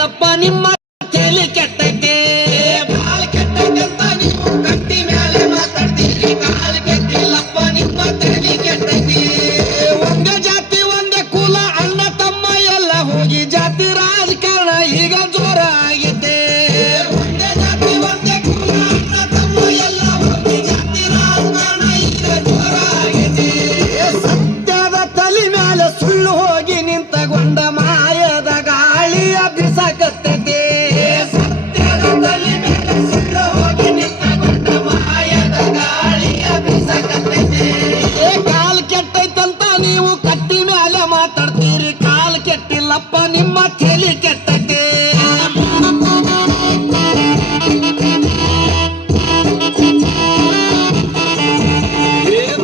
ಕೆಟ್ಟಿಲ್ಲಪ್ಪ ನಿಮ್ಮ ತಲೆ ಕೆಟ್ಟೈತೆ ಕಾಲ ಕೆಟ್ಟಂತ ನೀವು ಕಟ್ಟಿ ಮೇಲೆ ಮಾತಾಡ್ತೀರಿ ಕಾಲ ಕೆಟ್ಟಿಲ್ಲಪ್ಪ ನಿಮ್ಮ ತಲೆ ಕೆಟ್ಟೈತೆ ಒಂದೇ ಜಾತಿ ಒಂದೇ ಕುಲ ಅಣ್ಣ ತಮ್ಮ ಎಲ್ಲ ಹೋಗಿ ಜಾತಿ ರಾಜಕಾರಣ ಈಗ ಜೋರ ಆಗೈತೆ ಒಂದೇ ಜಾತಿ ಒಂದೇ ಕುಲ ಅಣ್ಣ ತಮ್ಮ ಎಲ್ಲ ಹೋಗಿ ಜಾತಿ ರಾಜಕಾರಣ ಈಗ ಜೋರ ಆಗೈತೆ ಸತ್ಯದ ತಲೆ ಮೇಲೆ ಸುಳ್ಳು ಹೋಗಿ ನಿಂತಗೊಂಡ ಮಾಯದ ಗಾಳಿಯ ಬಿಸಾಕತ್ತೈತೆ ಸತ್ಯದ ತಲೆ ಮೇಲೆ ಸುಳ್ಳು ಹೋಗಿ ನಿಂತಗೊಂಡ ಮಾಯದ ಗಾಳಿಯ ಬಿಸಾಕತ್ತೈತೆ ಕಾಲ್ ಕೆಟ್ಟೈತಂತ ನೀವು ಕಟ್ಟಿ ಮೇಲೆ ಮಾತಾಡ್ತೀರಿ ಕಾಲ್ ಕೆಟ್ಟಿಲ್ಲಪ್ಪ ನಿಮ್ಮ ತಲೆ ಕೆಟ್ಟೈತೆ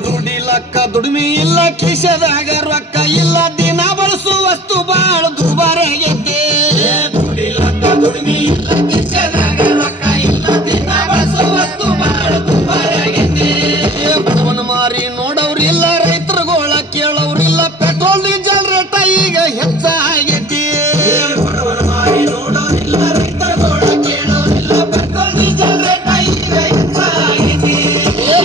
ದುಡಿಲಕ್ಕ ದುಡಿಮೆ ಇಲ್ಲ ಕಿಸೆದಾಗ ರೊಕ್ಕ ಇಲ್ಲ ದಿನ ಬಳಸುವ ವಸ್ತು ಬಾಳ ದುಬಾರಿಯಾಗೈತೆ ದುಡಿಲಕ್ಕ ದುಡಿಮೆ ಇಲ್ಲ ಕಿಸೆದಾಗ ರೊಕ್ಕ ಇಲ್ಲ ದಿನ ಬಳಸುವ ವಸ್ತು ಬಾಳ ದುಬಾರಿಯಾಗೈತೆ ಬಡವನ ಮಾರಿ ನೋಡವ್ರಿಲ್ಲ ರೈತರುಗೋಳ ಕೇಳವ್ರಿಲ್ಲ ಪೆಟ್ರೋಲ್ ಡೀಸೆಲ್ ರೇಟ ಈಗ ಹೆಚ್ಚಾಗೈತಿ ಬಡವನ ಮಾರಿ ನೋಡೋರಿಲ್ಲ ರೈತರುಗೋಳ ಕೇಳೋರಿಲ್ಲ ಪೆಟ್ರೋಲ್ ಡೀಸೆಲ್ ರೇಟ ಈಗ ಹೆಚ್ಚಾಗೈತಿ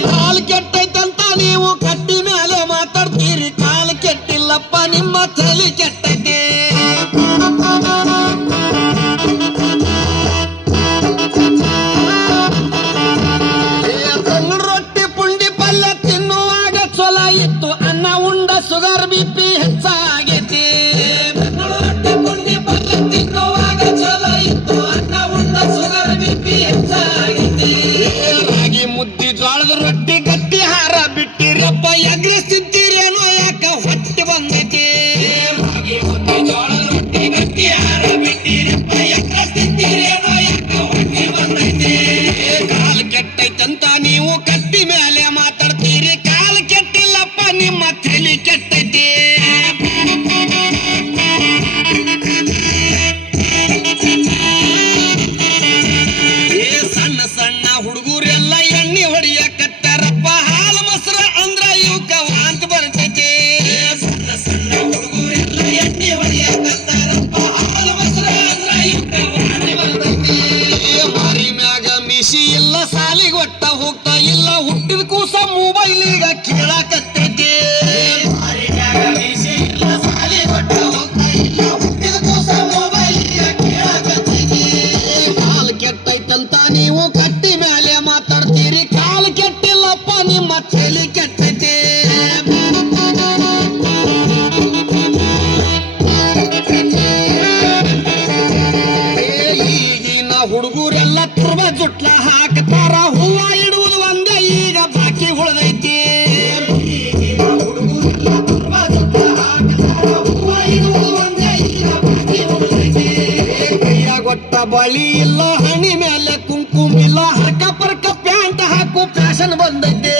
ಕಾಲ್ ಕೆಟ್ಟೈತಂತ ನೀವು ಕಟ್ಟಿ ಮೇಲೆ ಮಾತಾಡ್ತೀರಿ ಕಾಲ್ ಕೆಟ್ಟಿಲ್ಲಪ್ಪ ನಿಮ್ಮ ತಲೆ ಕೆಟ್ಟೈತೆ ತಂಗಳು ರೊಟ್ಟಿ ಪುಂಡಿ ಪಲ್ಯ ತಿನ್ನುವಾಗ ಚೊಲ ಇತ್ತು ಅನ್ನ ಉಂಡ ಶುಗರ್ ಬಿಪಿ ಹೆಚ್ಚಾಗೈತಿ ರೊಟ್ಟಿ ಪುಂಡಿ ಪಲ್ಯ ತಿನ್ನುವಾಗ ಚೊಲ ಇತ್ತು ಅನ್ನ ಉಂಡ ಶುಗರ್ ಬಿಪಿ ಹೆಚ್ಚಾಗೈತಿ ರಾಗಿ ಮುದ್ದಿ ಜೋಳದ ರೊಟ್ಟಿ ಗಟ್ಟಿ ಹಾರ ಬಿಟ್ಟಿರಪ್ಪ ಎಗ್ರೆಸ್ ತಿಂತೀರೇನೋ ಯಾಕ ಹೊಟ್ಟೆ ಬಂದೈತಿ ರಾಗಿ ಮುದ್ದಿ ಜೋಳದ ರೊಟ್ಟಿ ಗಟ್ಟಿ ಹಾರ ಬಿಟ್ಟಿರಪ್ಪ ಎಗ್ರೆಸ್ ತಿಂತೀರೇನೋ ಯಾಕ ಹೊಟ್ಟೆ ಬಂದೈತಿ ಕಾಲ್ ಕೆಟ್ಟೈತಂತ ನೀವು ಕಟ್ಟಿ ಮೇಲೆ ಮಾತಾಡ್ತೀರಿ ಕಾಲ್ ಕೆಟ್ಟಿಲ್ಲಪ್ಪ ನಿಮ್ಮ ತಲೆ ಕೆಟ್ಟೈತಿ ಸಣ್ಣ ಸಣ್ಣ ಹುಡುಗರೆಲ್ಲ ಎಣ್ಣೆ ಹೊಡಿಯಕತ್ತಾರಪ್ಪ ಹಾಲು ಮೊಸರು ಅಂದ್ರ ಇವಕ್ಕ ವಾಂತ ಬರ್ತೈತೆ ಸಣ್ಣ ಸಣ್ಣ ಹುಡುಗರೆಲ್ಲ ಎಣ್ಣೆ ಹೊಡಿಯಕತ್ತಾರಪ್ಪ ಹಾಲು ಮೊಸರು ಅಂದ್ರ ಇವಕ್ಕ ವಾಂತ ಬರ್ತೈತೆ ಮಾರಿ ಮ್ಯಾಗ ಮಿಸಿ ಇಲ್ಲ ಸಾಲಿಗೆ ಒಟ್ಟ ಹೋಗ್ತಾ ಇಲ್ಲ ಹುಟ್ಟಿದ ಕೂಸ ಮೊಬೈಲ್ ಈಗ ಕೇಳಾಕತ್ತೈತೆ ಮಾರಿ ಮ್ಯಾಗ ಮಿಸಿ ಇಲ್ಲ ಸಾಲಿಗೆ ಒಟ್ಟ ಹೋಗ್ತಾ ಇಲ್ಲ ಹುಟ್ಟಿದ ಕೂಸ ಮೊಬೈಲ್ ಈಗ ಕೇಳಾಕತ್ತೈತೆ ಕಾಲ್ ಕೆಟ್ಟೈತಂತ ನೀವು ಕಟ್ಟಿ ಮೇಲೆ ಮಾತಾಡ್ತೀರಿ ಕಾಲ್ ಕೆಟ್ಟಿಲ್ಲಪ್ಪ ನಿಮ್ಮ ತಲೆ ಕೆಟ್ಟೈತೆ ಈಗಿನ ಹುಡುಗರೆಲ್ಲ ತುರ್ಬ ಜುಟ್ಲ ಹಾಕ್ತಾರ ಹೂವ ಇಡುವುದು ಒಂದೇ ಈಗ ಬಾಕಿ ಉಳಿದೈತಿ ಈಗಿನ ಹುಡುಗರೆಲ್ಲ ತುರ್ಬ ಜುಟ್ಲ ಹಾಕ್ತಾರ ಹೂವ ಇಡುವುದು ಒಂದೇ ಈಗ ಬಾಕಿ ಉಳಿದೈತಿ ಕೈಯಾಗೊಟ್ಟ ಬಳಿ ಇಲ್ಲ ಹಣಿ ಮೇಲೆ ಕುಂಕುಮ ಇಲ್ಲ ಹರ್ಕ ಪರ್ಕ ಪ್ಯಾಂಟ್ ಹಾಕು ಫ್ಯಾಷನ್ ಬಂದೈತೆ